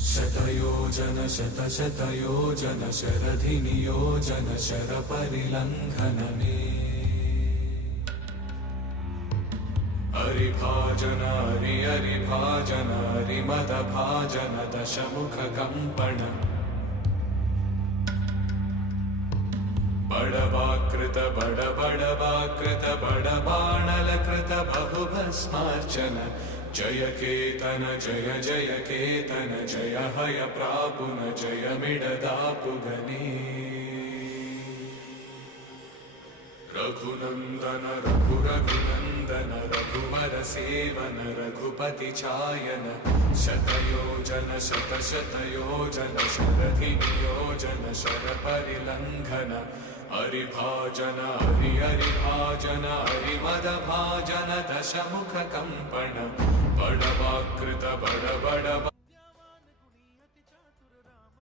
शतयोजन शतशतयोजन शरधिनियोजन शरपरिलङ्घनने हरिभाजन हरिभाजन हरिमदभाजन दशमुखकम्पण बडवाकृत बडबडवाकृत बडबाणलकृत बहुभस्मार्चन जय केतन जय जय केतन जय हय प्रापुन जय मिडदापुगने रघुनन्दन रघुरघुनन्दन रघुवर सेवन रघुपति चायन शतयोजन शतशतयोजन शरधिनियोजन शरपरिलङ्घन हरिभाजन हरिभाजन हरिमदभाजन दशमुखकम्पण बडवाकृत बडबड